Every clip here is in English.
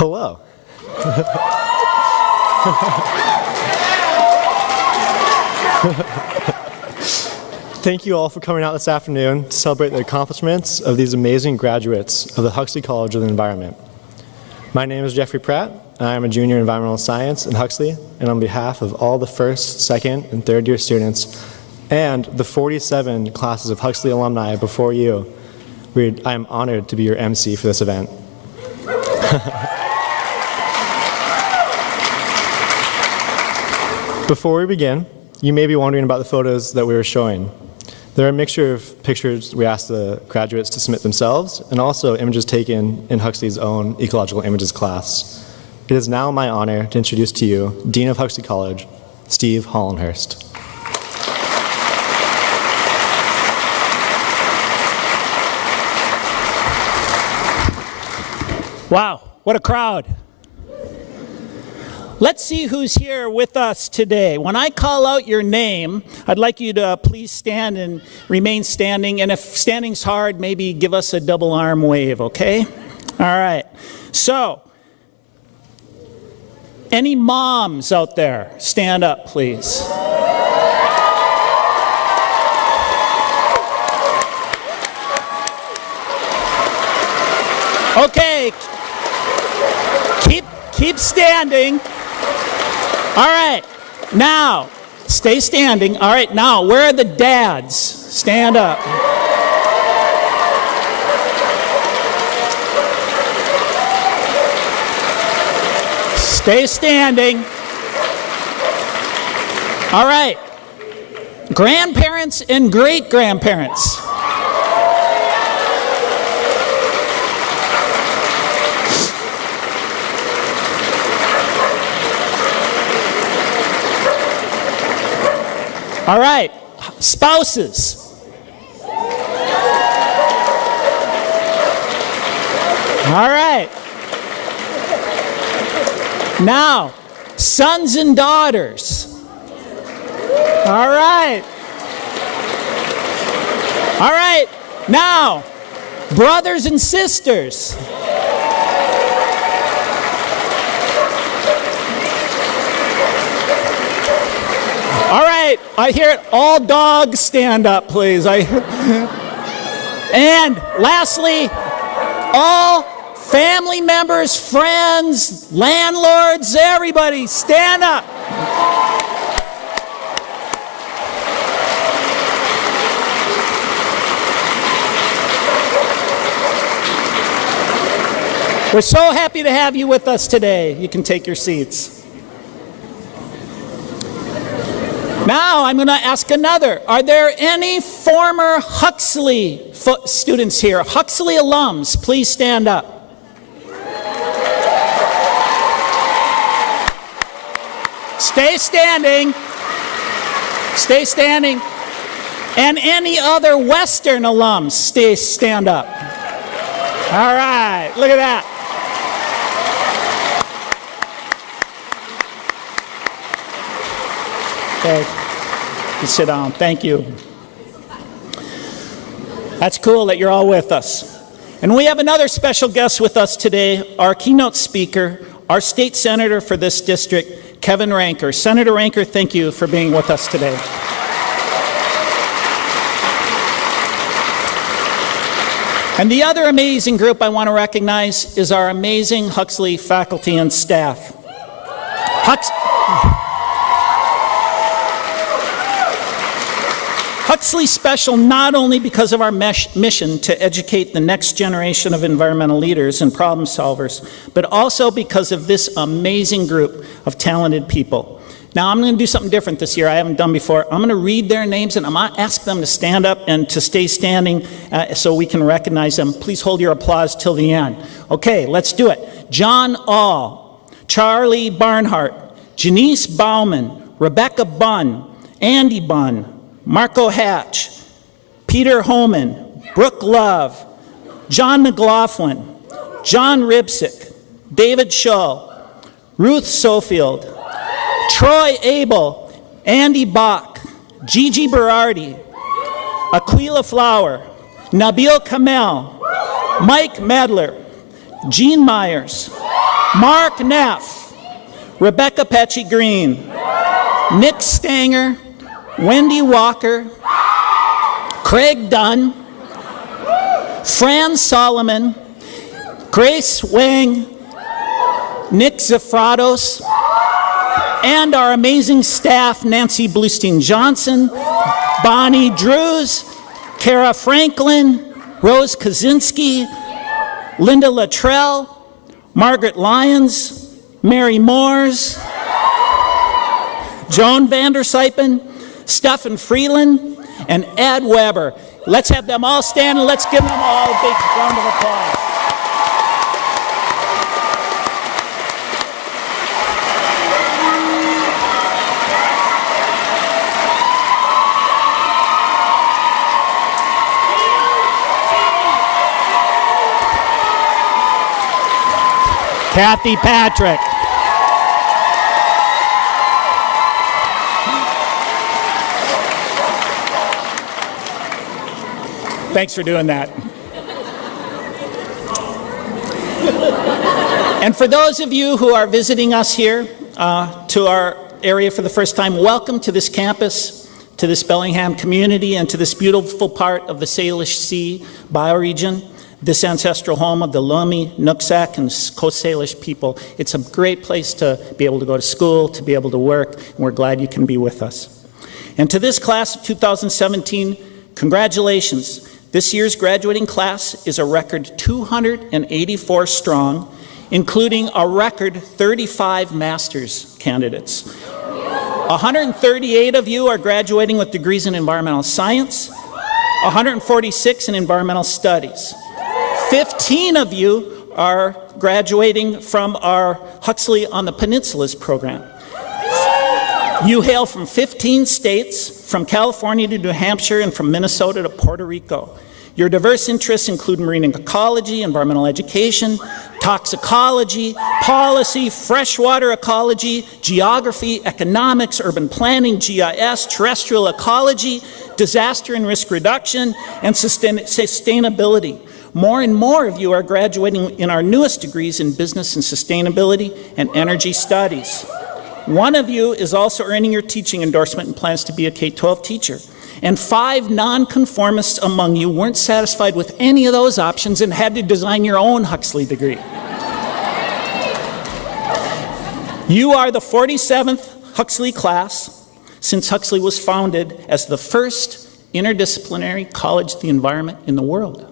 Hello. Thank you all for coming out this afternoon to celebrate the accomplishments of these amazing graduates of the Huxley College of the Environment. My name is Jeffrey Pratt, and I am a junior in environmental science at Huxley, and on behalf of all the first, second, and third year students, and the 47 classes of Huxley alumni before you, I am honored to be your MC for this event. Before we begin, you may be wondering about the photos that we were showing. They're a mixture of pictures we asked the graduates to submit themselves, and also images taken in Huxley's own Ecological Images class. It is now my honor to introduce to you Dean of Huxley College, Steve Hollenhurst. Wow, what a crowd. Let's see who's here with us today. When I call out your name, I'd like you to please stand and remain standing. And if standing's hard, maybe give us a double arm wave, okay? All right. So, any moms out there, stand up, please. Okay. Keep standing. All right, now, stay standing. All right, now, where are the dads? Stand up. Stay standing. All right, grandparents and great-grandparents. All right, spouses. All right. Now, sons and daughters. All right. All right. Now, brothers and sisters. All right, I hear it. All dogs stand up, please. And lastly, all family members, friends, landlords, everybody, stand up. We're so happy to have you with us today. You can take your seats. Now I'm going to ask another. Are there any former Huxley students here? Huxley alums, please stand up. Stay standing. Stay standing. And any other Western alums, stand up. All right, look at that. Okay. You sit down. Thank you. That's cool that you're all with us. And we have another special guest with us today, our keynote speaker, our state senator for this district, Kevin Ranker. Senator Ranker, thank you for being with us today. And the other amazing group I want to recognize is our amazing Huxley faculty and staff. Huxley's special not only because of our mission to educate the next generation of environmental leaders and problem solvers, but also because of this amazing group of talented people. Now, I'm going to do something different this year I haven't done before. I'm going to read their names, and I'm going to ask them to stand up and to stay standing so we can recognize them. Please hold your applause till the end. Okay, let's do it. John All, Charlie Barnhart, Janice Bauman, Rebecca Bunn, Andy Bunn, Marco Hatch, Peter Homan, Brooke Love, John McLaughlin, John Ribsick, David Shull, Ruth Sofield, Troy Abel, Andy Bach, Gigi Berardi, Aquila Flower, Nabil Kamel, Mike Medler, Gene Myers, Mark Neff, Rebecca Petchy Green, Nick Stanger, Wendy Walker, Craig Dunn, Fran Solomon, Grace Wang, Nick Zafrados, and our amazing staff, Nancy Bluestein-Johnson, Bonnie Drews, Kara Franklin, Rose Kaczynski, Linda Luttrell, Margaret Lyons, Mary Moores, Joan Vandersiepen, Stefan Freeland, and Ed Weber. Let's have them all stand and let's give them all a big round of applause. Kathy Patrick. Thanks for doing that. And for those of you who are visiting us here to our area for the first time, welcome to this campus, to this Bellingham community, and to this beautiful part of the Salish Sea bioregion, this ancestral home of the Lummi, Nooksack, and Coast Salish people. It's a great place to be able to go to school, to be able to work, and we're glad you can be with us. And to this class of 2017, congratulations. This year's graduating class is a record 284 strong, including a record 35 master's candidates. 138 of you are graduating with degrees in environmental science, 146 in environmental studies. 15 of you are graduating from our Huxley on the Peninsulas program. You hail from 15 states, from California to New Hampshire, and from Minnesota to Puerto Rico. Your diverse interests include marine ecology, environmental education, toxicology, policy, freshwater ecology, geography, economics, urban planning, GIS, terrestrial ecology, disaster and risk reduction, and sustainability. More and more of you are graduating in our newest degrees in business and sustainability and energy studies. One of you is also earning your teaching endorsement and plans to be a K-12 teacher. And 5 nonconformists among you weren't satisfied with any of those options and had to design your own Huxley degree. You are the 47th Huxley class since Huxley was founded as the first interdisciplinary college of the environment in the world.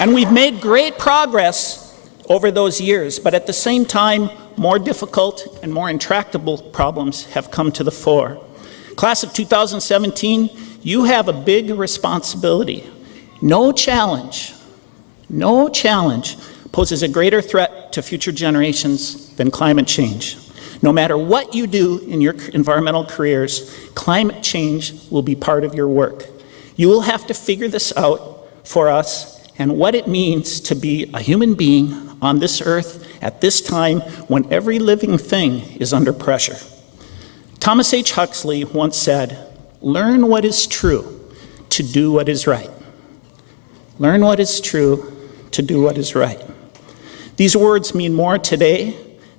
And we've made great progress over those years, but at the same time, more difficult and more intractable problems have come to the fore. Class of 2017, you have a big responsibility. No challenge poses a greater threat to future generations than climate change. No matter what you do in your environmental careers, climate change will be part of your work. You will have to figure this out for us and what it means to be a human being on this earth at this time when every living thing is under pressure. Thomas H. Huxley once said, "Learn what is true to do what is right." Learn what is true to do what is right. These words mean more today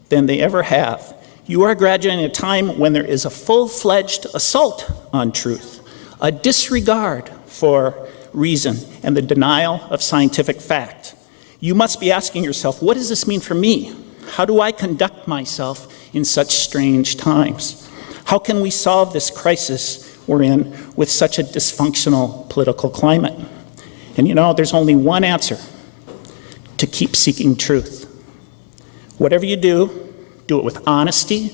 than they ever have. You are graduating at a time when there is a full-fledged assault on truth, a disregard for reason, and the denial of scientific fact. You must be asking yourself, what does this mean for me? How do I conduct myself in such strange times? How can we solve this crisis we're in with such a dysfunctional political climate? And you know, there's only one answer: to keep seeking truth. Whatever you do it with honesty,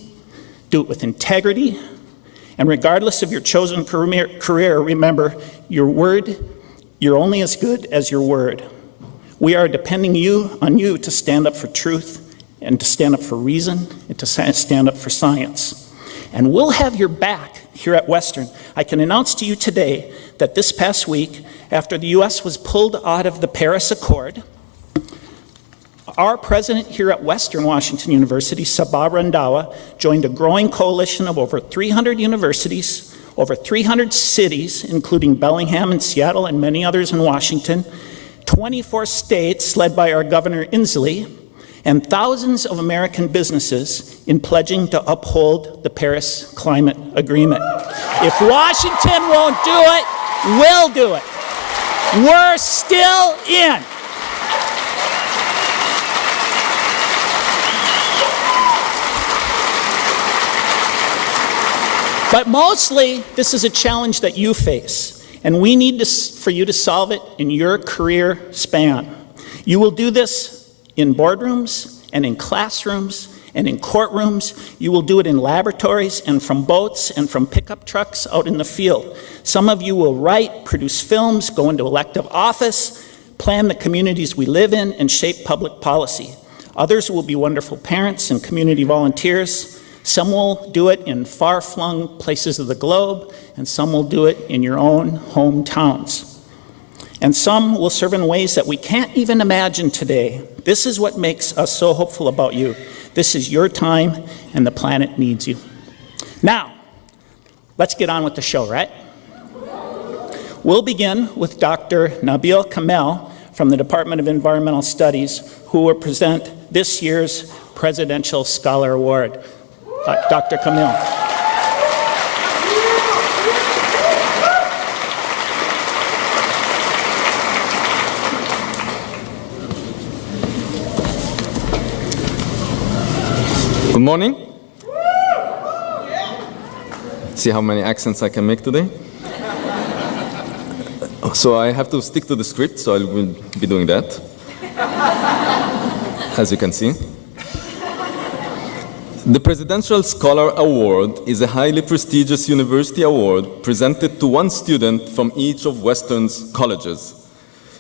do it with integrity, and regardless of your chosen career, remember, you're only as good as your word. We are depending on you to stand up for truth and to stand up for reason and to stand up for science. And we'll have your back here at Western. I can announce to you today that this past week, after the US was pulled out of the Paris Accord, our president here at Western Washington University, Sabah Randhawa, joined a growing coalition of over 300 universities, over 300 cities, including Bellingham and Seattle and many others in Washington, 24 states led by our Governor Inslee, and thousands of American businesses in pledging to uphold the Paris Climate Agreement. If Washington won't do it, we'll do it. We're still in. But mostly, this is a challenge that you face, and we need for you to solve it in your career span. You will do this in boardrooms and in classrooms and in courtrooms. You will do it in laboratories and from boats and from pickup trucks out in the field. Some of you will write, produce films, go into elective office, plan the communities we live in, and shape public policy. Others will be wonderful parents and community volunteers. Some will do it in far-flung places of the globe, and some will do it in your own hometowns. And some will serve in ways that we can't even imagine today. This is what makes us so hopeful about you. This is your time, and the planet needs you. Now, let's get on with the show, right? We'll begin with Dr. Nabil Kamel from the Department of Environmental Studies, who will present this year's Presidential Scholar Award. Dr. Kamel. Good morning. See how many accents I can make today? So I have to stick to the script, so I will be doing that, as you can see. The Presidential Scholar Award is a highly prestigious university award presented to one student from each of Western's colleges.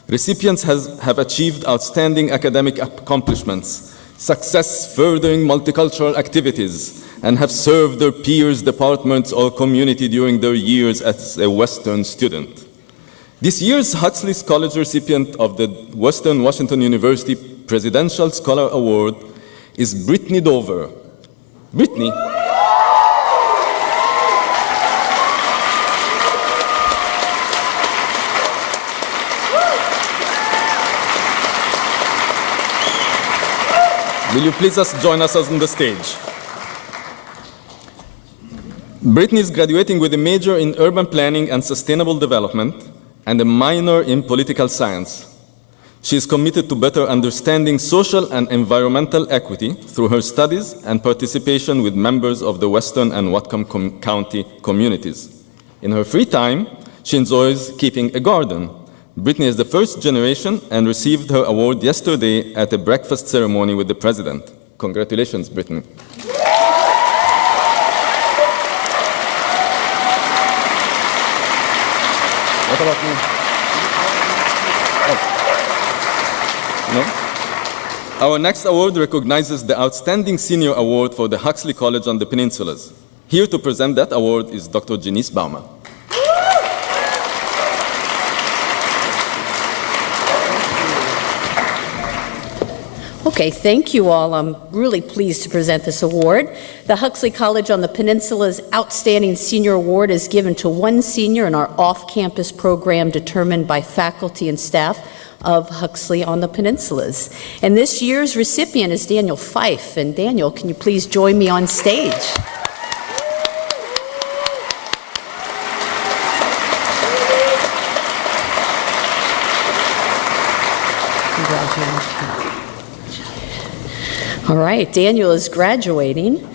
Recipients have achieved outstanding academic accomplishments, success furthering multicultural activities, and have served their peers, departments, or community during their years as a Western student. This year's Huxley College recipient of the Western Washington University Presidential Scholar Award is Brittany Dover. Brittany. Will you please join us on the stage? Brittany is graduating with a major in urban planning and sustainable development and a minor in political science. She is committed to better understanding social and environmental equity through her studies and participation with members of the Western and Whatcom County communities. In her free time, she enjoys keeping a garden. Brittany is the first generation and received her award yesterday at a breakfast ceremony with the president. Congratulations, Brittany. What about me? No? Our next award recognizes the Outstanding Senior Award for the Huxley College on the Peninsulas. Here to present that award is Dr. Janice Bauman. Okay, thank you all. I'm really pleased to present this award. The Huxley College on the Peninsula's Outstanding Senior Award is given to one senior in our off-campus program determined by faculty and staff of Huxley on the Peninsulas. And this year's recipient is Daniel Fife. And Daniel, can you please join me on stage? Congratulations. All right, Daniel is graduating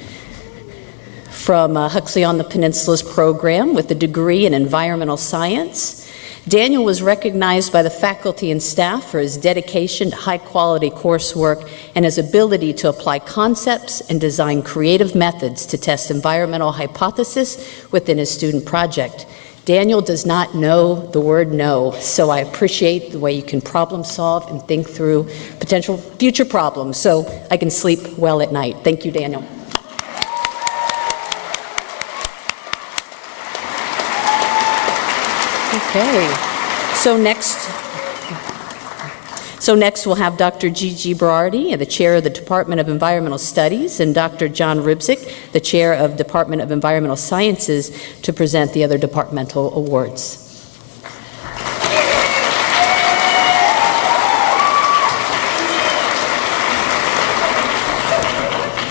from Huxley on the Peninsula's program with a degree in environmental science. Daniel was recognized by the faculty and staff for his dedication to high-quality coursework and his ability to apply concepts and design creative methods to test environmental hypotheses within his student project. Daniel does not know the word no, so I appreciate the way you can problem solve and think through potential future problems so I can sleep well at night. Thank you, Daniel. Okay, so So next we'll have Dr. Gigi Berardi, the Chair of the Department of Environmental Studies, and Dr. John Rybzik, the Chair of Department of Environmental Sciences, to present the other departmental awards.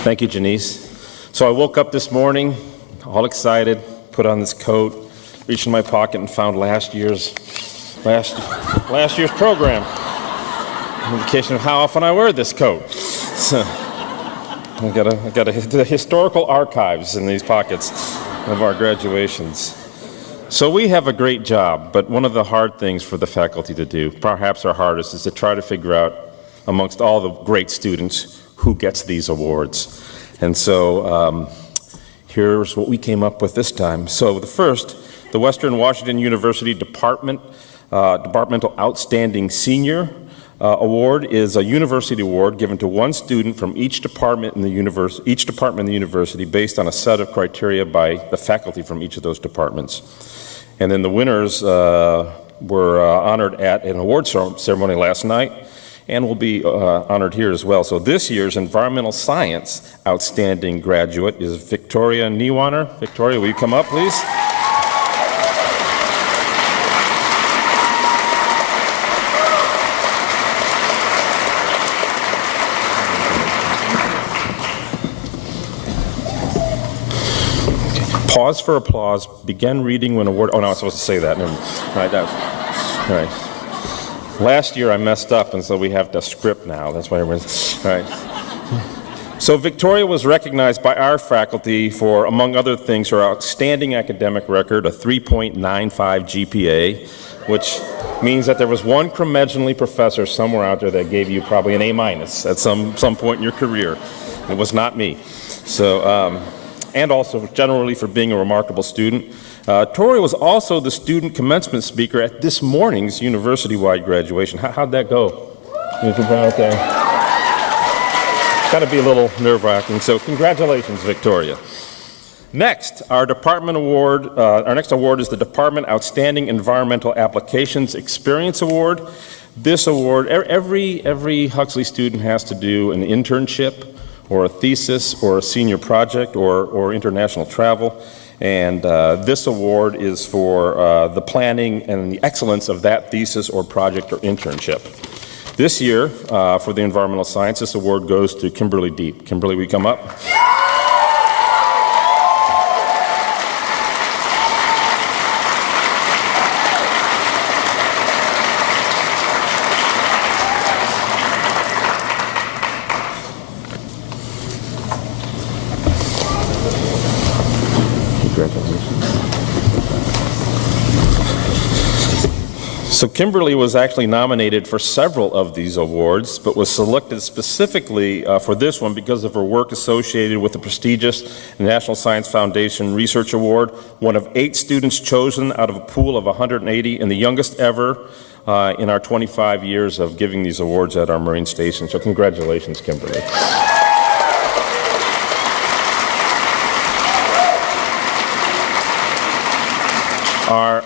Thank you, Janice. So I woke up this morning, all excited, put on this coat, reached in my pocket and found last year's program. An indication of how often I wear this coat. So I got the historical archives in these pockets of our graduations. So we have a great job, but one of the hard things for the faculty to do, perhaps our hardest, is to try to figure out amongst all the great students who gets these awards. And so here's what we came up with this time. So the first, the Western Washington University Departmental Outstanding Senior Award is a university award given to one student from each department in the university based on a set of criteria by the faculty from each of those departments. And then the winners were honored at an award ceremony last night and will be honored here as well. So this year's Environmental Science Outstanding Graduate is Victoria Niewanner. Victoria, will you come up, please? Pause for applause. Begin reading when award. Oh, no, I was supposed to say that. All right, all right. Last year I messed up, and so we have the script now. That's why everyone's. All right. So Victoria was recognized by our faculty for, among other things, her outstanding academic record, a 3.95 GPA, which means that there was one curmudgeonly professor somewhere out there that gave you probably an A- at some point in your career. It was not me. So. And also generally for being a remarkable student. Tori was also the student commencement speaker at this morning's university-wide graduation. How'd that go? Okay. Got to be a little nerve-wracking, so congratulations, Victoria. Next, our department award, our next award is the Department Outstanding Environmental Applications Experience Award. This award, every Huxley student has to do an internship or a thesis, or a senior project, or international travel. And this award is for the planning and the excellence of that thesis or project or internship. This year, for the environmental science, this award goes to Kimberly Deep. Kimberly, will you come up? So Kimberly was actually nominated for several of these awards, but was selected specifically for this one because of her work associated with the prestigious National Science Foundation Research Award, one of 8 students chosen out of a pool of 180, and the youngest ever in our 25 years of giving these awards at our Marine Station. So congratulations, Kimberly.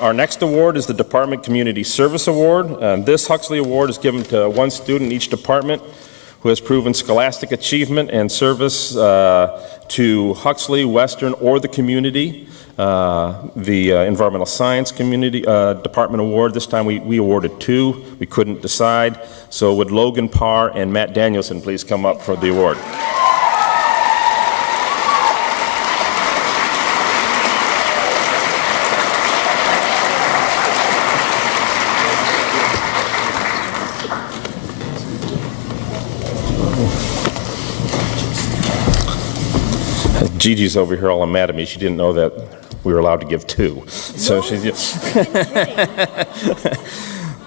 Our next award is the Department Community Service Award. This Huxley Award is given to one student in each department who has proven scholastic achievement and service to Huxley, Western, or the community. The Environmental Science Community Department Award, this time we awarded 2. We couldn't decide. So would Logan Parr and Matt Danielson please come up for the award? Gigi's over here all mad at me. She didn't know that we were allowed to give 2. So she's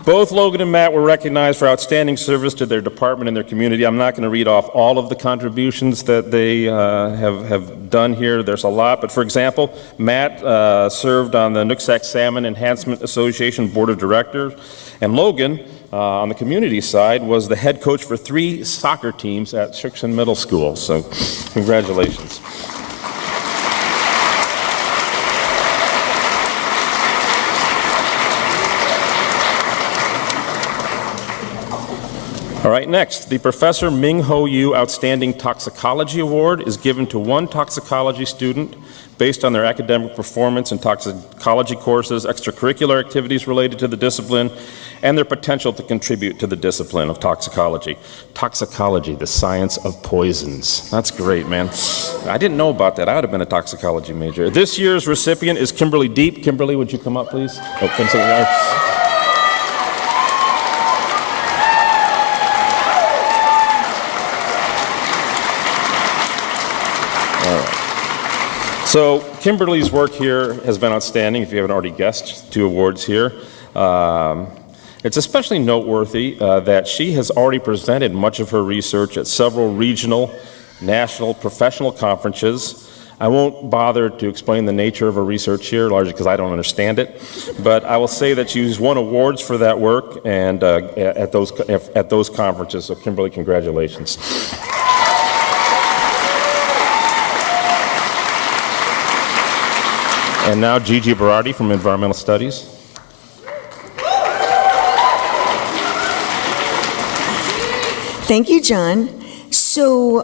both Logan and Matt were recognized for outstanding service to their department and their community. I'm not going to read off all of the contributions that they have done here. There's a lot, but for example, Matt served on the Nooksack Salmon Enhancement Association Board of Directors, and Logan, on the community side, was the head coach for 3 soccer teams at Shukson Middle School. So congratulations. All right, next, the Professor Ming Ho Yu Outstanding Toxicology Award is given to one toxicology student based on their academic performance in toxicology courses, extracurricular activities related to the discipline, and their potential to contribute to the discipline of toxicology. Toxicology, the science of poisons. That's great, man. I didn't know about that. I would have been a toxicology major. This year's recipient is Kimberly Deep. Kimberly, would you come up, please? Oh, come sit down. So Kimberly's work here has been outstanding, if you haven't already guessed, 2 awards here. It's especially noteworthy that she has already presented much of her research at several regional, national, professional conferences. I won't bother to explain the nature of her research here, largely because I don't understand it, but I will say that she's won awards for that work and at those conferences. So Kimberly, congratulations. And now Gigi Berardi from Environmental Studies. Thank you, John. So,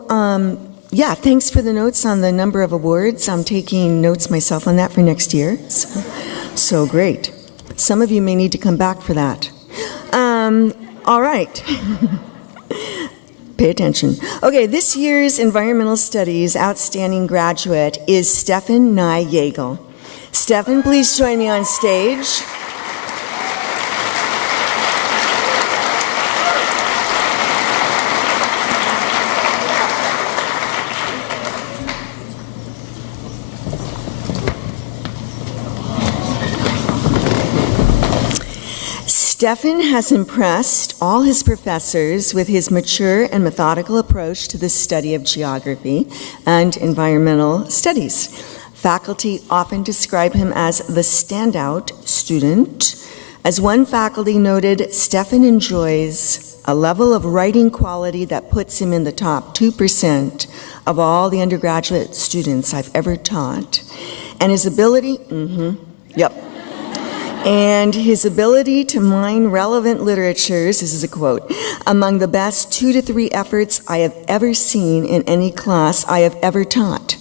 thanks for the notes on the number of awards. I'm taking notes myself on that for next year. So great. Some of you may need to come back for that. All right. Pay attention. Okay, this year's Environmental Studies Outstanding Graduate is Stefan Nye Yeagle. Stefan, please join me on stage. Stefan has impressed all his professors with his mature and methodical approach to the study of geography and environmental studies. Faculty often describe him as the standout student. As one faculty noted, Stefan enjoys a level of writing quality that puts him in the top 2% of all the undergraduate students I've ever taught. And his ability, and his ability to mine relevant literatures, this is a quote, among the best 2 to 3 efforts I have ever seen in any class I have ever taught.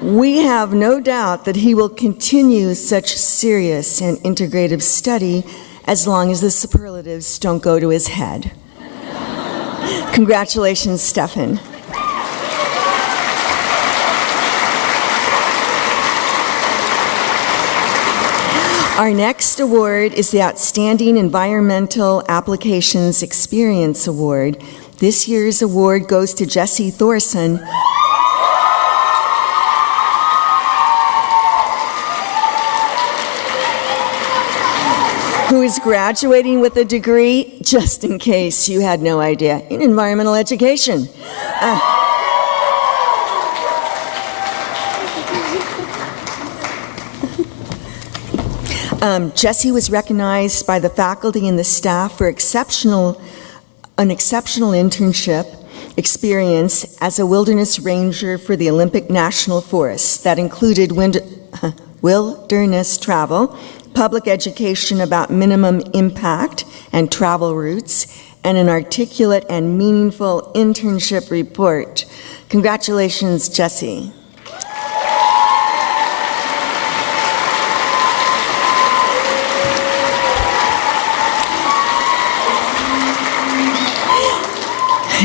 We have no doubt that he will continue such serious and integrative study as long as the superlatives don't go to his head. Congratulations, Stefan. Our next award is the Outstanding Environmental Applications Experience Award. This year's award goes to Jesse Thorson, who is graduating with a degree, just in case you had no idea, in environmental education. Jesse was recognized by the faculty and the staff for an exceptional internship experience as a wilderness ranger for the Olympic National Forests that included wilderness travel, public education about minimum impact and travel routes, and an articulate and meaningful internship report. Congratulations, Jesse.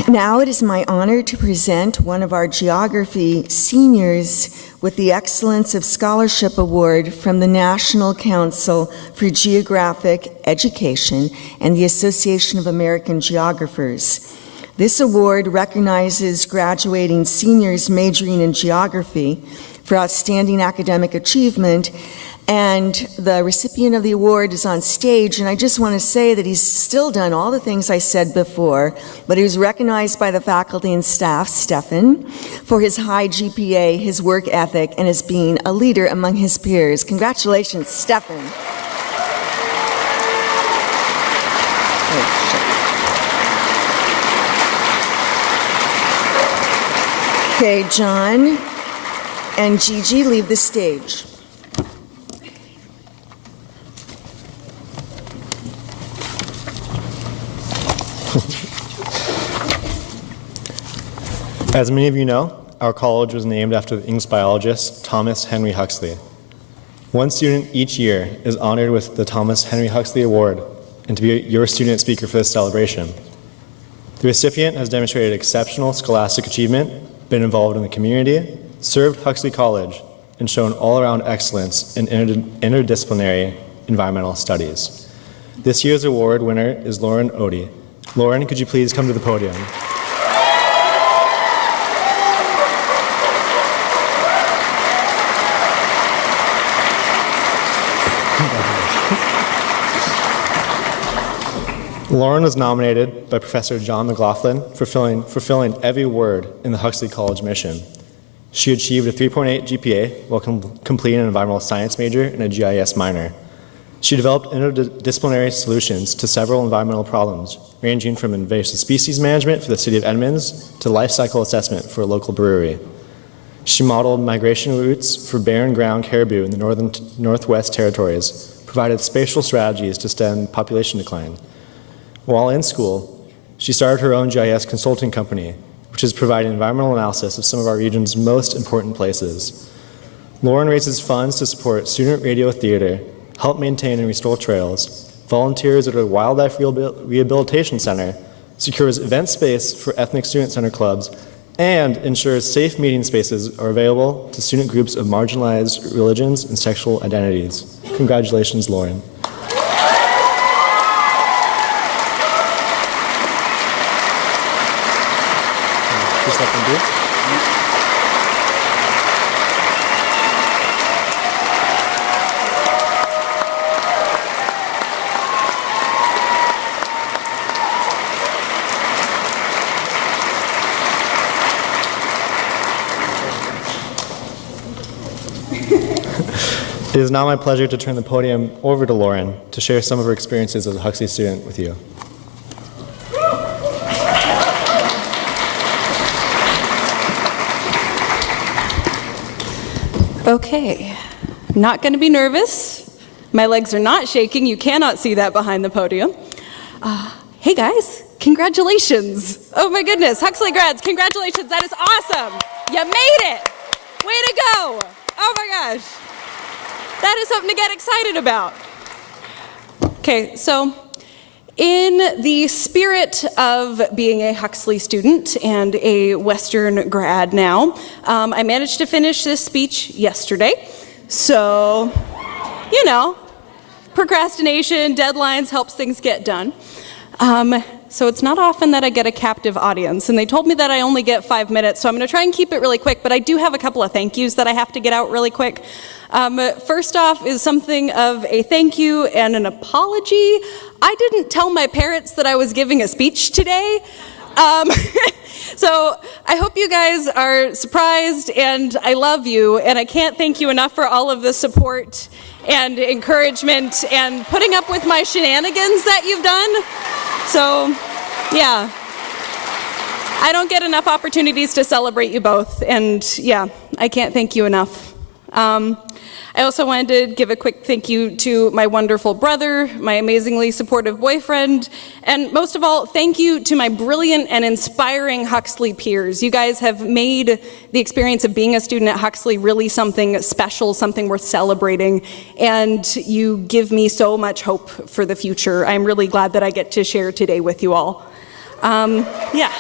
Now it is my honor to present one of our geography seniors with the Excellence of Scholarship Award from the National Council for Geographic Education and the Association of American Geographers. This award recognizes graduating seniors majoring in geography for outstanding academic achievement, and the recipient of the award is on stage, and I just want to say that he's still done all the things I said before, but he was recognized by the faculty and staff, Stefan, for his high GPA, his work ethic, and as being a leader among his peers. Congratulations, Stefan. Okay, John and Gigi, leave the stage. As many of you know, our college was named after the English biologist Thomas Henry Huxley. One student each year is honored with the Thomas Henry Huxley Award and to be your student speaker for this celebration. The recipient has demonstrated exceptional scholastic achievement, been involved in the community, served Huxley College, and shown all-around excellence in interdisciplinary environmental studies. This year's award winner is Lauren Odie. Lauren, could you please come to the podium? Lauren was nominated by Professor John McLaughlin for fulfilling every word in the Huxley College mission. She achieved a 3.8 GPA while completing an environmental science major and a GIS minor. She developed interdisciplinary solutions to several environmental problems, ranging from invasive species management for the city of Edmonds to life cycle assessment for a local brewery. She modeled migration routes for barren ground caribou in the Northwest Territories, provided spatial strategies to stem population decline. While in school, she started her own GIS consulting company, which is providing environmental analysis of some of our region's most important places. Lauren raises funds to support student radio theater, help maintain and restore trails, volunteers at a wildlife rehabilitation center, secures event space for ethnic student center clubs, and ensures safe meeting spaces are available to student groups of marginalized religions and sexual identities. Congratulations, Lauren. It is now my pleasure to turn the podium over to Lauren to share some of her experiences as a Huxley student with you. Okay, not going to be nervous. My legs are not shaking. You cannot see that behind the podium. Hey guys, congratulations. Oh my goodness, Huxley grads, congratulations. That is awesome. You made it. Way to go. Oh my gosh. That is something to get excited about. Okay, so in the spirit of being a Huxley student and a Western grad now, I managed to finish this speech yesterday. So, you know, procrastination, deadlines helps things get done. So it's not often that I get a captive audience, and they told me that I only get 5 minutes, so I'm going to try and keep it really quick, but I do have a couple of thank yous that I have to get out really quick. First off is something of a thank you and an apology. I didn't tell my parents that I was giving a speech today. So I hope you guys are surprised, and I love you, and I can't thank you enough for all of the support and encouragement and putting up with my shenanigans that you've done. So, yeah. I don't get enough opportunities to celebrate you both, and yeah, I can't thank you enough. I also wanted to give a quick thank you to my wonderful brother, my amazingly supportive boyfriend, and most of all, thank you to my brilliant and inspiring Huxley peers. You guys have made the experience of being a student at Huxley really something special, something worth celebrating, and you give me so much hope for the future. I'm really glad that I get to share today with you all. Yeah.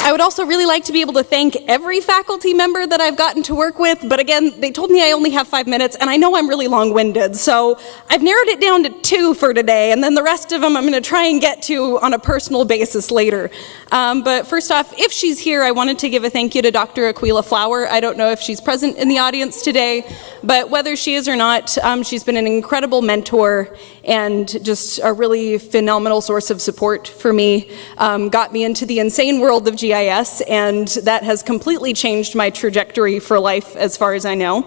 I would also really like to be able to thank every faculty member that I've gotten to work with, but again, they told me I only have 5 minutes, and I know I'm really long-winded, so I've narrowed it down to 2 for today, and then the rest of them I'm going to try and get to on a personal basis later. But first off, if she's here, I wanted to give a thank you to Dr. Aquila Flower. I don't know if she's present in the audience today, but whether she is or not, she's been an incredible mentor and just a really phenomenal source of support for me. Got me into the insane world of GIS, and that has completely changed my trajectory for life as far as I know.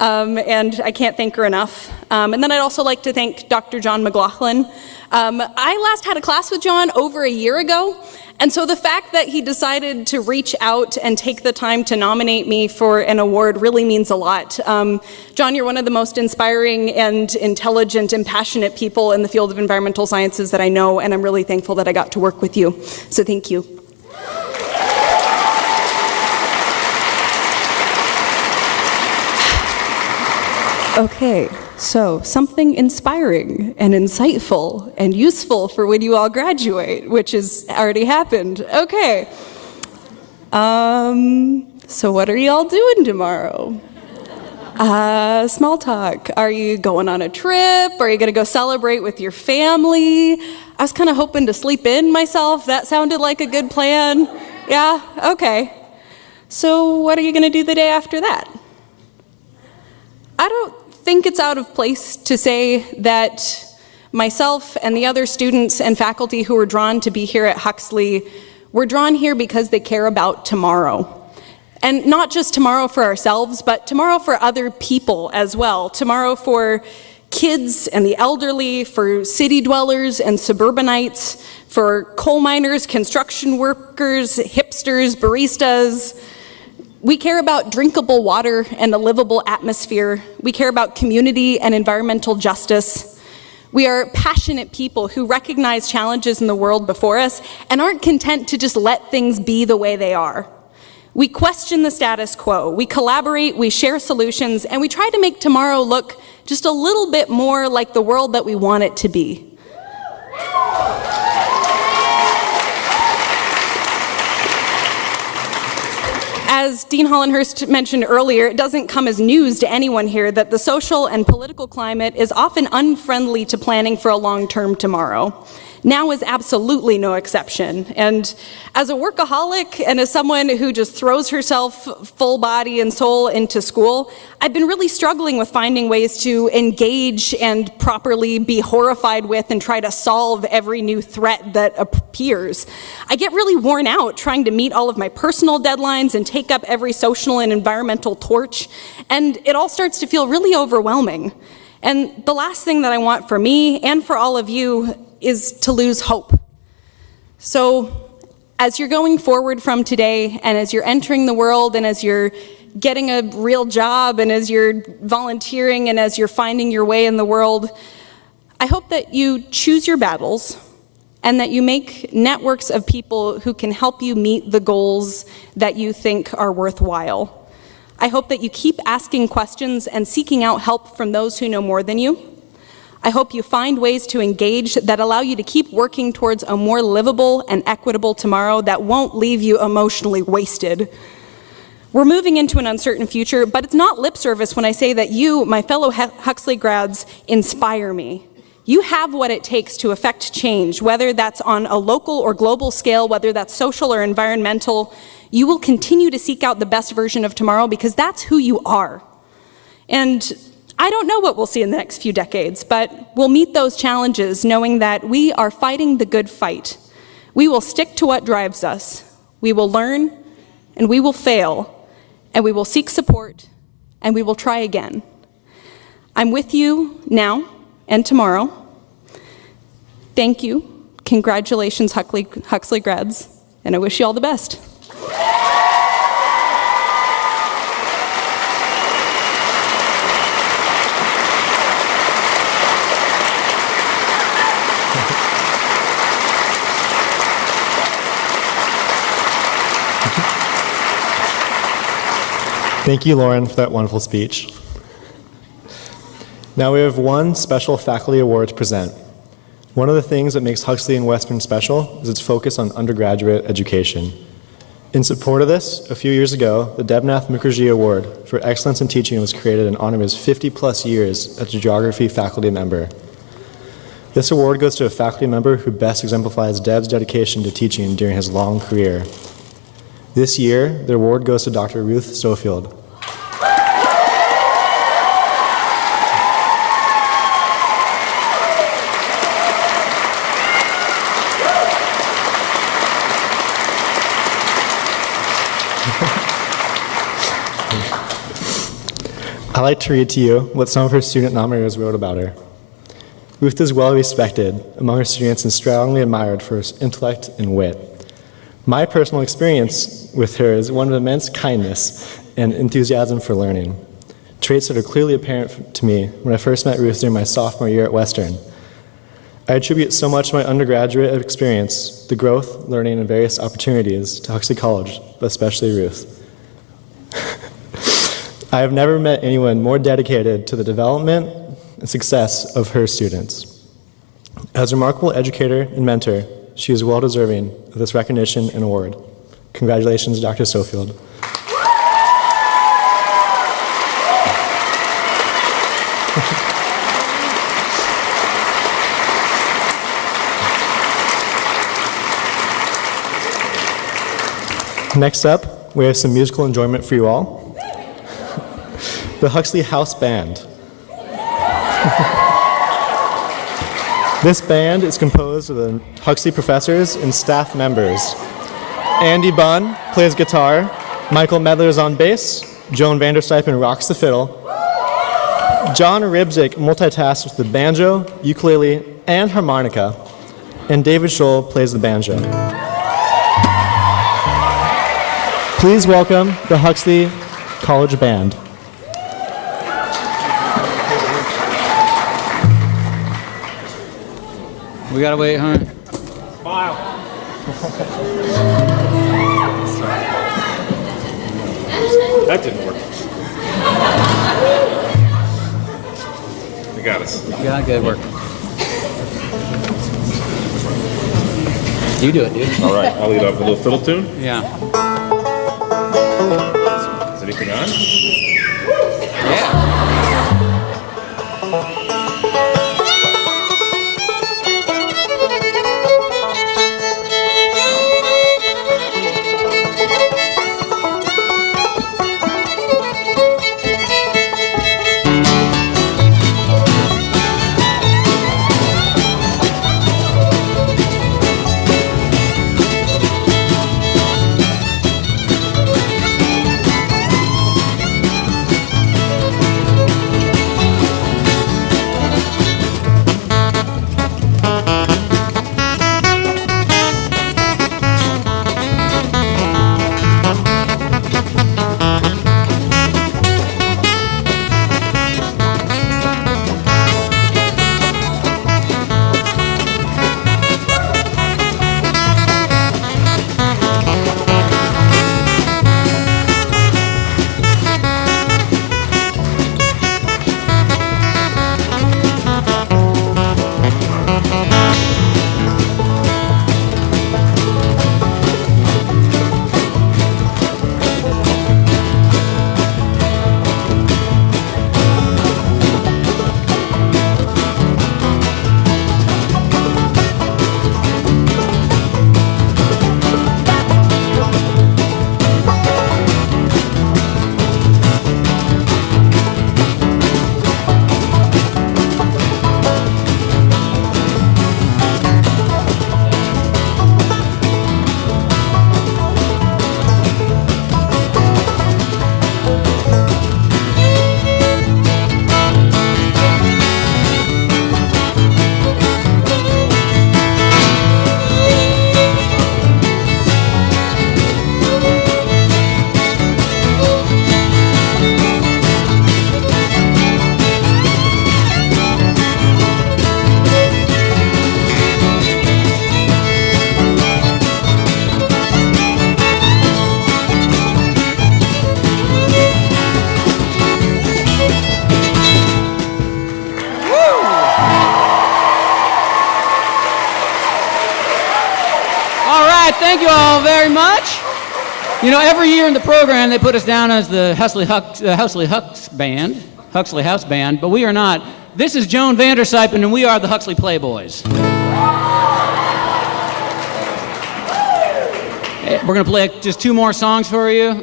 and I can't thank her enough. And then I'd also like to thank Dr. John McLaughlin. I last had a class with John over a year ago, and so the fact that he decided to reach out and take the time to nominate me for an award really means a lot. John, you're one of the most inspiring and intelligent and passionate people in the field of environmental sciences that I know, and I'm really thankful that I got to work with you. So thank you. Okay, so something inspiring and insightful and useful for when you all graduate, which has already happened. Okay. So what are you all doing tomorrow? Small talk. Are you going on a trip? Are you going to go celebrate with your family? I was kind of hoping to sleep in myself. That sounded like a good plan. Yeah? Okay. So what are you going to do the day after that? I don't think it's out of place to say that myself and the other students and faculty who were drawn to be here at Huxley were drawn here because they care about tomorrow. And not just tomorrow for ourselves, but tomorrow for other people as well. Tomorrow for kids and the elderly, for city dwellers and suburbanites, for coal miners, construction workers, hipsters, baristas. We care about drinkable water and a livable atmosphere. We care about community and environmental justice. We are passionate people who recognize challenges in the world before us and aren't content to just let things be the way they are. We question the status quo. We collaborate, we share solutions, and we try to make tomorrow look just a little bit more like the world that we want it to be. As Dean Hollenhurst mentioned earlier, it doesn't come as news to anyone here that the social and political climate is often unfriendly to planning for a long-term tomorrow. Now is absolutely no exception. And as a workaholic and as someone who just throws herself full body and soul into school, I've been really struggling with finding ways to engage and properly be horrified with and try to solve every new threat that appears. I get really worn out trying to meet all of my personal deadlines and take up every social and environmental torch, and it all starts to feel really overwhelming. And the last thing that I want for me and for all of you is to lose hope. So as you're going forward from today, and as you're entering the world, and as you're getting a real job, and as you're volunteering, and as you're finding your way in the world, I hope that you choose your battles and that you make networks of people who can help you meet the goals that you think are worthwhile. I hope that you keep asking questions and seeking out help from those who know more than you. I hope you find ways to engage that allow you to keep working towards a more livable and equitable tomorrow that won't leave you emotionally wasted. We're moving into an uncertain future, but it's not lip service when I say that you, my fellow Huxley grads, inspire me. You have what it takes to affect change, whether that's on a local or global scale, whether that's social or environmental. You will continue to seek out the best version of tomorrow because that's who you are. And I don't know what we'll see in the next few decades, but we'll meet those challenges knowing that we are fighting the good fight. We will stick to what drives us. We will learn, and we will fail, and we will seek support, and we will try again. I'm with you now and tomorrow. Thank you. Congratulations, Huxley grads, and I wish you all the best. Thank you, Lauren, for that wonderful speech. Now we have one special faculty award to present. One of the things that makes Huxley and Western special is its focus on undergraduate education. In support of this, a few years ago, the Debnath Mukherjee Award for Excellence in Teaching was created in honor of his 50-plus years as a geography faculty member. This award goes to a faculty member who best exemplifies Deb's dedication to teaching during his long career. This year, the award goes to Dr. Ruth Stofield. I'd like to read to you what some of her student nominators wrote about her. Ruth is well respected among her students and strongly admired for her intellect and wit. My personal experience with her is one of immense kindness and enthusiasm for learning, traits that are clearly apparent to me when I first met Ruth during my sophomore year at Western. I attribute so much of my undergraduate experience, the growth, learning, and various opportunities to Huxley College, but especially Ruth. I have never met anyone more dedicated to the development and success of her students. As a remarkable educator and mentor, she is well deserving of this recognition and award. Congratulations, Dr. Sofield. Next up, we have some musical enjoyment for you all. The Huxley House Band. This band is composed of the Huxley professors and staff members. Andy Bunn plays guitar, Michael Medler is on bass, Joan Vanderstuypen rocks the fiddle, John Ribzik multitasks with the banjo, ukulele, and harmonica, and David Scholl plays the banjo. Please welcome the Huxley College Band. We gotta wait, huh? That didn't work. They got us. Yeah, good work. You do it, dude. All right, I'll lead off with a little fiddle tune. Yeah. Is anything on? Yeah. Thank you all very much. You know, every year in the program they put us down as the Huxley House Band, but we are not. This is Joan Vanderstuypen, and we are the Huxley Playboys. We're going to play just two more songs for you.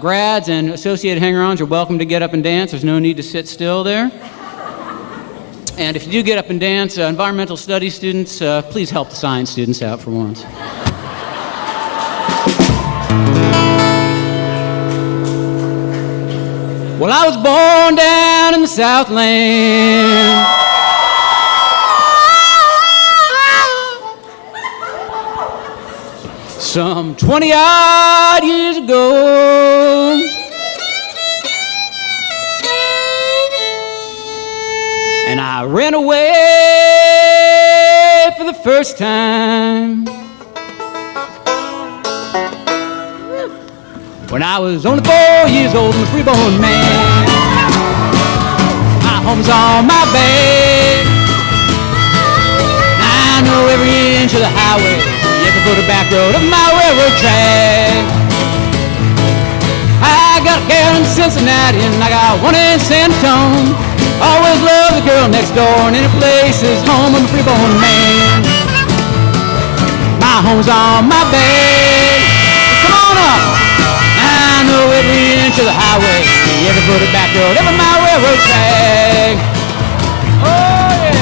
Grads and associated hanger-ons are welcome to get up and dance. There's no need to sit still there. And if you do get up and dance, environmental studies students, please help the science students out for once. Well, I was born down in the Southland. Some 20-odd years ago. And I ran away for the first time when I was only 4 years old and a freeborn man. My home's on my back. I know every inch of the highway, every foot of back road of my railroad track. I got a gal in Cincinnati and I got one in San Antonio. Always love the girl next door, and any place is home of a freeborn man. My home's on my back. Come on up. I know every inch of the highway, every foot of back road, every mile railroad track. Oh yeah.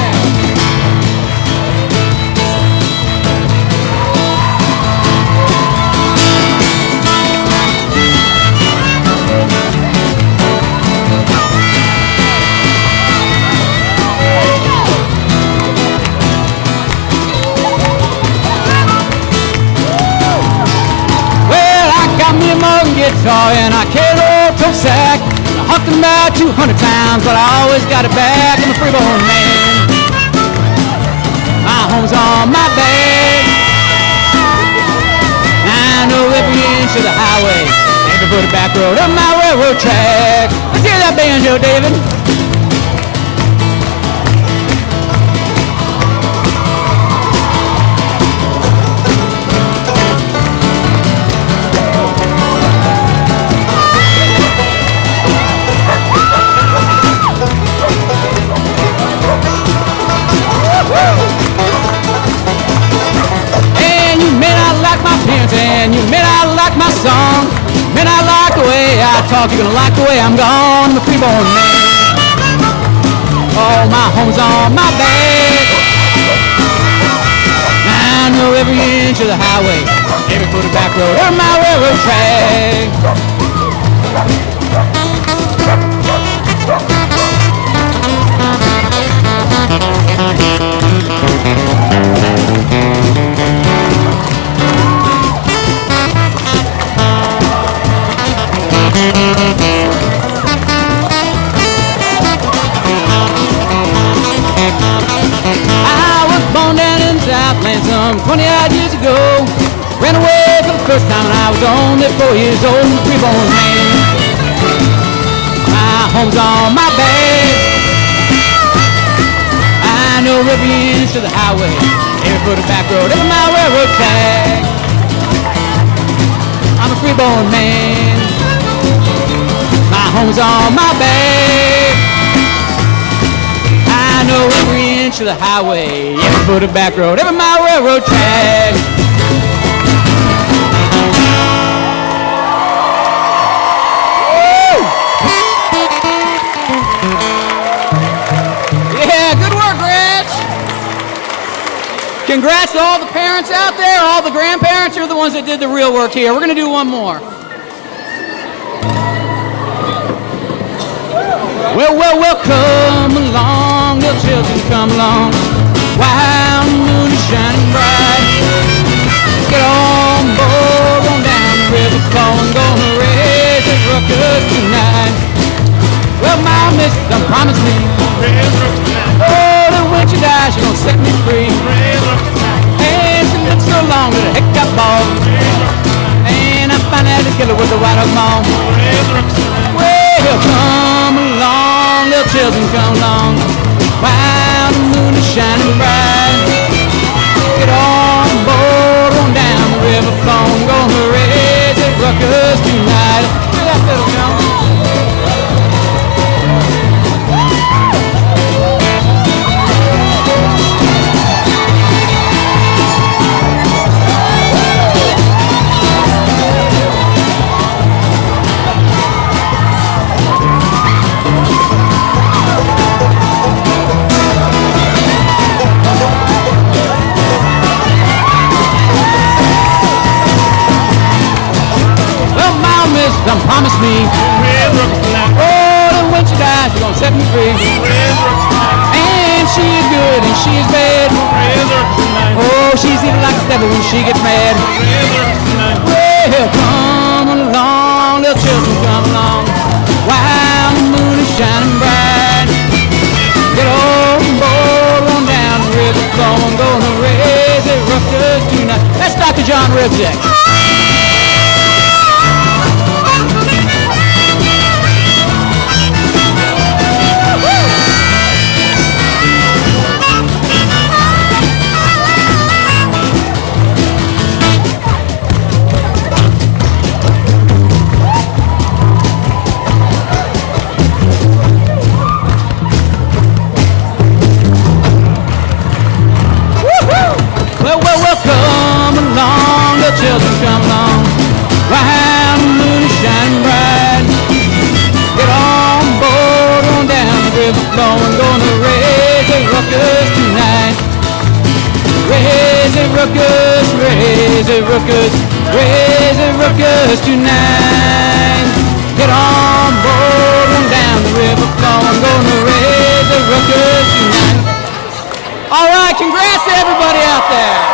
Guitar and I carried a old toe sack. I hucked him about 200 times, but I always got it back. I'm a freeborn man. My home's on my back. I know every inch of the highway, every foot of back road of my railroad track. Let's hear that banjo, David. And you may not like my song, may not like the way I talk, you're gonna like the way I'm gone. I'm a freeborn man. Oh, my home's on my back. I know every inch of the highway, every foot of back road, or my railroad track. Some 20-odd years ago, ran away for the first time when I was only 4 years old, a freeborn man. My home's on my back. I know every inch of the highway, every foot of back road, every mile railroad track. I'm a freeborn man. My home's on my back. I know every inch of the highway, every foot of back road, every mile railroad track. Woo! Yeah, good work, Gretch. Congrats to all the parents out there, all the grandparents. You're the ones that did the real work here. We're going to do one more. Well, come along, little children, come along. While the moon is shining bright, get on board, on down the river, flowing, gonna raise the ruckus tonight. Well, my miss done promised me, oh, that when she dies, she gonna set me free. And she lived so long that the heck got bald, and I find out the killer was a white hog mom. Well, come along, little children, come along. While the moon is shining bright, get on board, on down the river, flowing, gonna raise the ruckus tonight. Hear that fiddle, Jones? Done promised me, oh, tonight. She's gonna set me free. And she's good and she's bad. Oh, she's even like the devil when she gets mad. Well, come along, little children, come along. While the moon is shining bright. Get on board, on down the river, flowing, gonna raise it ruckus tonight. That's Dr. John Ribzak. Well, come along, the children, come along. While the moon is shining bright. Get on board, on down the river flowing, gonna raise a ruckus tonight. Raise a ruckus, raise a ruckus, raise a ruckus tonight. Get on board, on down the river flowing, gonna raise a ruckus tonight. All right, congrats to everybody out there.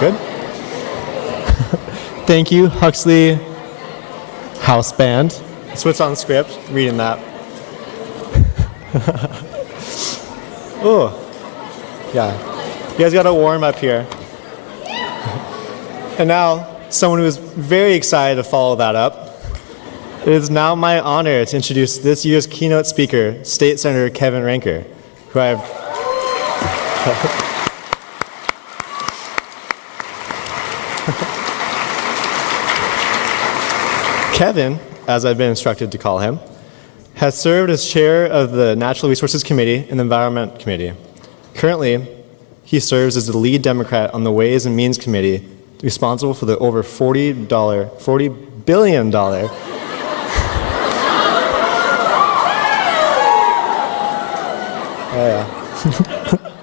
Good. Thank you, Huxley House Band. That's what's on the script, reading that. Oh, yeah. You guys got to warm up here. And now, someone who is very excited to follow that up. It is now my honor to introduce this year's keynote speaker, State Senator Kevin Ranker, who I have. Kevin, as I've been instructed to call him, has served as chair of the Natural Resources Committee and the Environment Committee. Currently, he serves as the lead Democrat on the Ways and Means Committee, responsible for the over $40 billion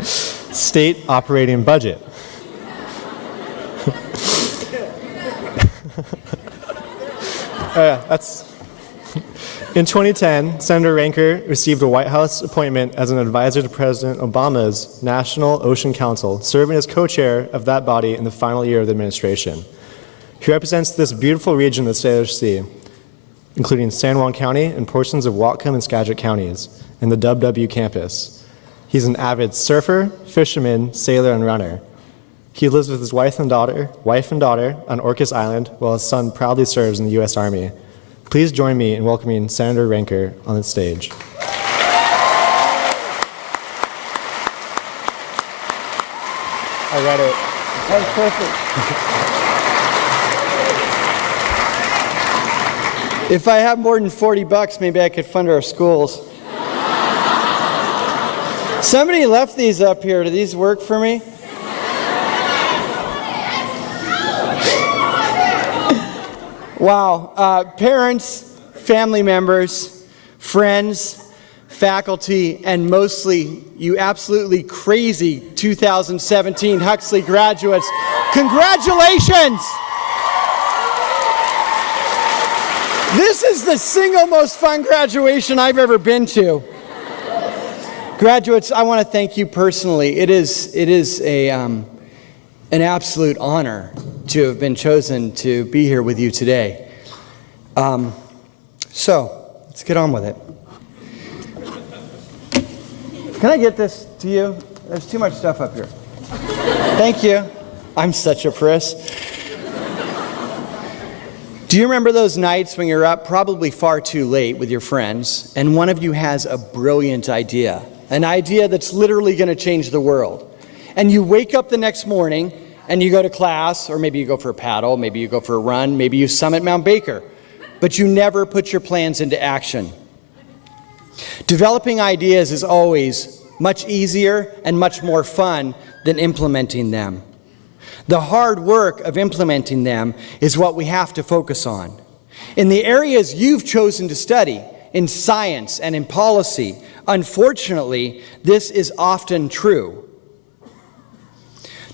state operating budget. In 2010, Senator Ranker received a White House appointment as an advisor to President Obama's National Ocean Council, serving as co-chair of that body in the final year of the administration. He represents this beautiful region of the Salish Sea, including San Juan County and portions of Whatcom and Skagit counties, and the W campus. He's an avid surfer, fisherman, sailor, and runner. He lives with his wife and daughter on Orcas Island, while his son proudly serves in the U.S. Army. Please join me in welcoming Senator Ranker on the stage. I read it. That was perfect. If I have more than 40 bucks, maybe I could fund our schools. Somebody left these up here. Do these work for me? Wow. Parents, family members, friends, faculty, and mostly you absolutely crazy 2017 Huxley graduates, congratulations! This is the single most fun graduation I've ever been to. Graduates, I want to thank you personally. It is an absolute honor to have been chosen to be here with you today. So, let's get on with it. Can I get this to you? There's too much stuff up here. Thank you. I'm such a priss. Do you remember those nights when you're up probably far too late with your friends and one of you has a brilliant idea, an idea that's literally going to change the world? And you wake up the next morning and you go to class, or maybe you go for a paddle, maybe you go for a run, maybe you summit Mount Baker, but you never put your plans into action. Developing ideas is always much easier and much more fun than implementing them. The hard work of implementing them is what we have to focus on. In the areas you've chosen to study, in science and in policy, unfortunately, this is often true.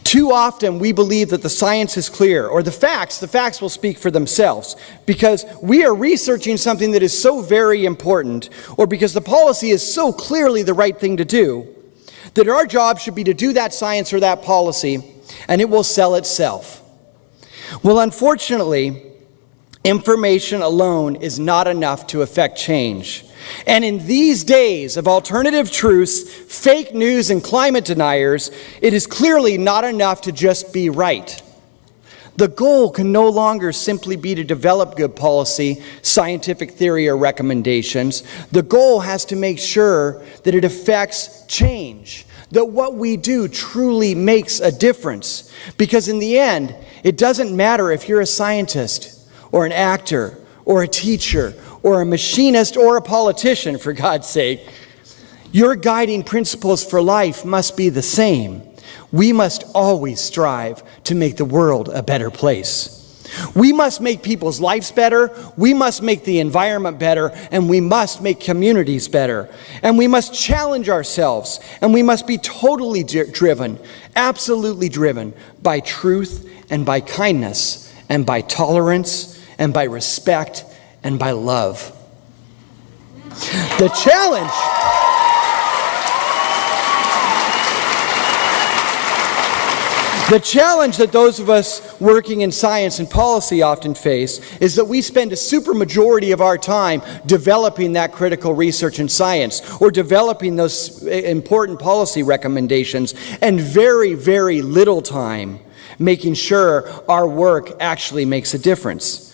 Too often we believe that the science is clear, or the facts will speak for themselves, because we are researching something that is so very important, or because the policy is so clearly the right thing to do, that our job should be to do that science or that policy, and it will sell itself. Well, unfortunately, information alone is not enough to affect change. And in these days of alternative truths, fake news, and climate deniers, it is clearly not enough to just be right. The goal can no longer simply be to develop good policy, scientific theory, or recommendations. The goal has to make sure that it affects change, that what we do truly makes a difference. Because in the end, it doesn't matter if you're a scientist, or an actor, or a teacher, or a machinist, or a politician, for God's sake. Your guiding principles for life must be the same. We must always strive to make the world a better place. We must make people's lives better, we must make the environment better, and we must make communities better. And we must challenge ourselves, and we must be totally driven, absolutely driven, by truth and by kindness and by tolerance and by respect and by love. The challenge that those of us working in science and policy often face is that we spend a supermajority of our time developing that critical research in science or developing those important policy recommendations, and very, very little time making sure our work actually makes a difference.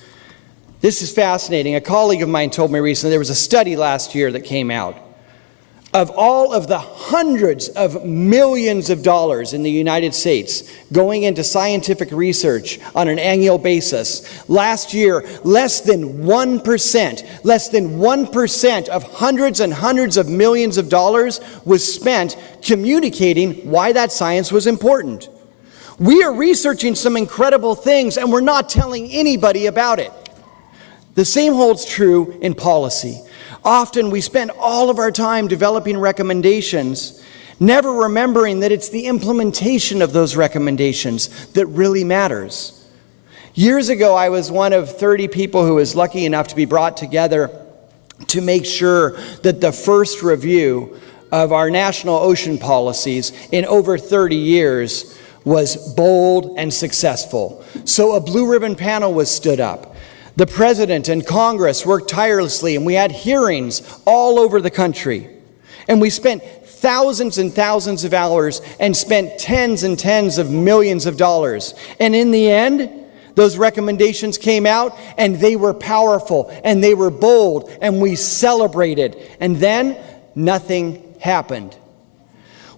This is fascinating. A colleague of mine told me recently there was a study last year that came out. Of all of the hundreds of millions of dollars in the United States going into scientific research on an annual basis, last year, less than 1% of hundreds and hundreds of millions of dollars was spent communicating why that science was important. We are researching some incredible things, and we're not telling anybody about it. The same holds true in policy. Often we spend all of our time developing recommendations, never remembering that it's the implementation of those recommendations that really matters. Years ago, I was one of 30 people who was lucky enough to be brought together to make sure that the first review of our national ocean policies in over 30 years was bold and successful. So a blue ribbon panel was stood up. The President and Congress worked tirelessly, and we had hearings all over the country. And we spent thousands and thousands of hours and spent tens and tens of millions of dollars. And in the end, those recommendations came out, and they were powerful, and they were bold, and we celebrated. And then nothing happened.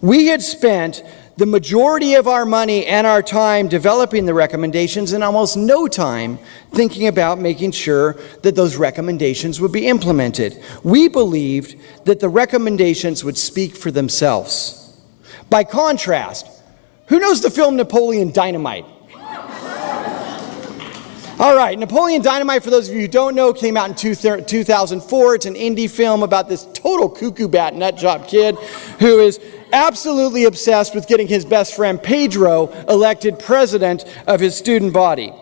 We had spent the majority of our money and our time developing the recommendations and almost no time thinking about making sure that those recommendations would be implemented. We believed that the recommendations would speak for themselves. By contrast, who knows the film Napoleon Dynamite? All right, Napoleon Dynamite, for those of you who don't know, came out in 2004. It's an indie film about this total cuckoo bat nutjob kid who is absolutely obsessed with getting his best friend Pedro elected president of his student body.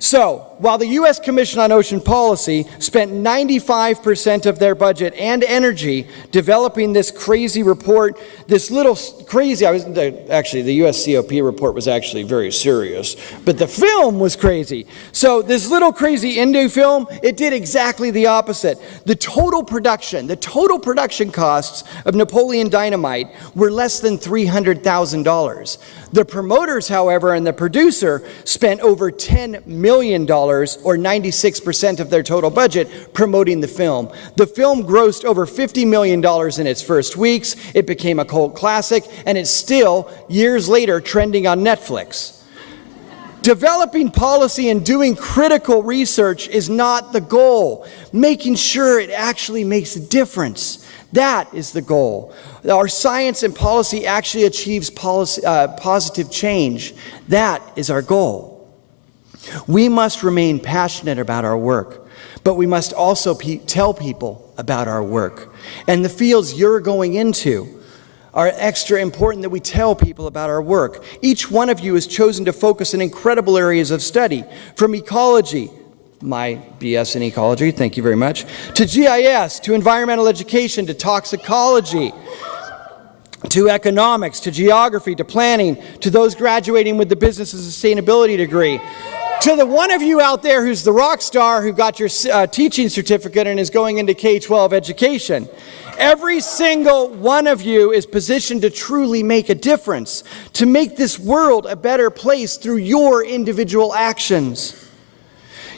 So, while the U.S. Commission on Ocean Policy spent 95% of their budget and energy developing this crazy report, this little crazy, actually the U.S. COP report was actually very serious, but the film was crazy. So this little crazy indie film, it did exactly the opposite. The total production costs of Napoleon Dynamite were less than $300,000. The promoters, however, and the producer spent over $10 million, or 96% of their total budget, promoting the film. The film grossed over $50 million in its first weeks. It became a cult classic, and it's still, years later, trending on Netflix. Developing policy and doing critical research is not the goal. Making sure it actually makes a difference. That is the goal. Our science and policy actually achieves positive change. That is our goal. We must remain passionate about our work, but we must also tell people about our work. And the fields you're going into are extra important that we tell people about our work. Each one of you has chosen to focus in incredible areas of study, from ecology, my BS in ecology, thank you very much, to GIS, to environmental education, to toxicology, to economics, to geography, to planning, to those graduating with the business and sustainability degree. To the one of you out there who's the rock star who got your teaching certificate and is going into K-12 education. Every single one of you is positioned to truly make a difference, to make this world a better place through your individual actions.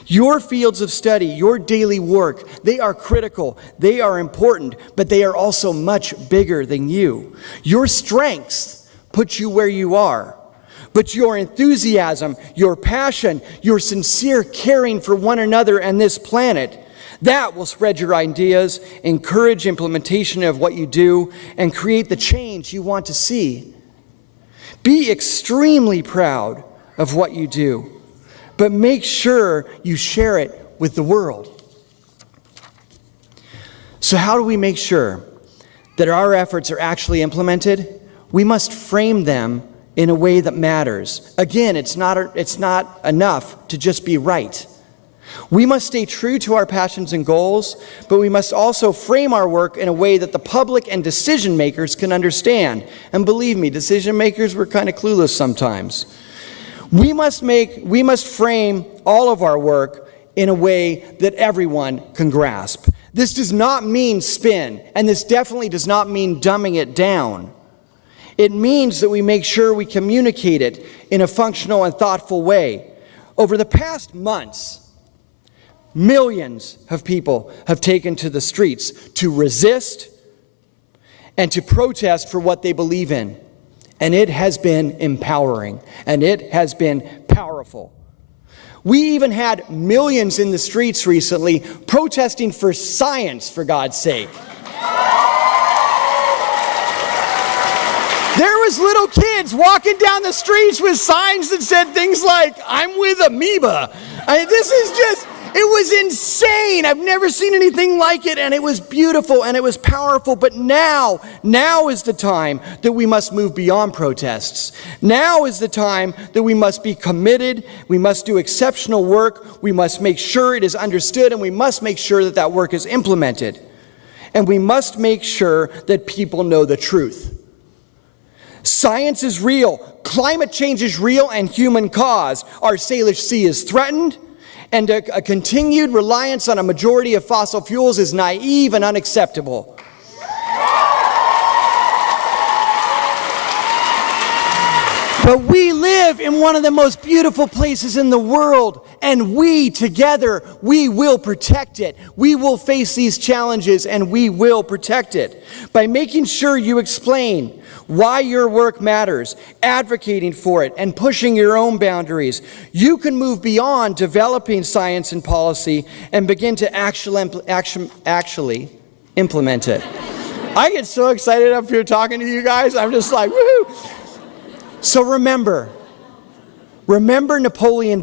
Your fields of study, your daily work, they are critical, they are important, but they are also much bigger than you. Your strengths put you where you are, but your enthusiasm, your passion, your sincere caring for one another and this planet, that will spread your ideas, encourage implementation of what you do, and create the change you want to see. Be extremely proud of what you do, but make sure you share it with the world. So how do we make sure that our efforts are actually implemented? We must frame them in a way that matters. Again, it's not enough to just be right. We must stay true to our passions and goals, but we must also frame our work in a way that the public and decision makers can understand. And believe me, decision makers were kind of clueless sometimes. We must frame all of our work in a way that everyone can grasp. This does not mean spin, and this definitely does not mean dumbing it down. It means that we make sure we communicate it in a functional and thoughtful way. Over the past months, millions of people have taken to the streets to resist and to protest for what they believe in. And it has been empowering, and it has been powerful. We even had millions in the streets recently protesting for science, for God's sake. There was little kids walking down the streets with signs that said things like, "I'm with amoeba." It was insane. I've never seen anything like it, and it was beautiful, and it was powerful. But now is the time that we must move beyond protests. Now is the time that we must be committed. We must do exceptional work. We must make sure it is understood, and we must make sure that that work is implemented. And we must make sure that people know the truth. Science is real. Climate change is real and human caused. Our Salish Sea is threatened. And a continued reliance on a majority of fossil fuels is naive and unacceptable. But we live in one of the most beautiful places in the world, and we together, we will protect it. We will face these challenges, and we will protect it. By making sure you explain why your work matters, advocating for it, and pushing your own boundaries, you can move beyond developing science and policy and begin to actually implement it. I get so excited up here talking to you guys. I'm just like, woohoo! So remember Napoleon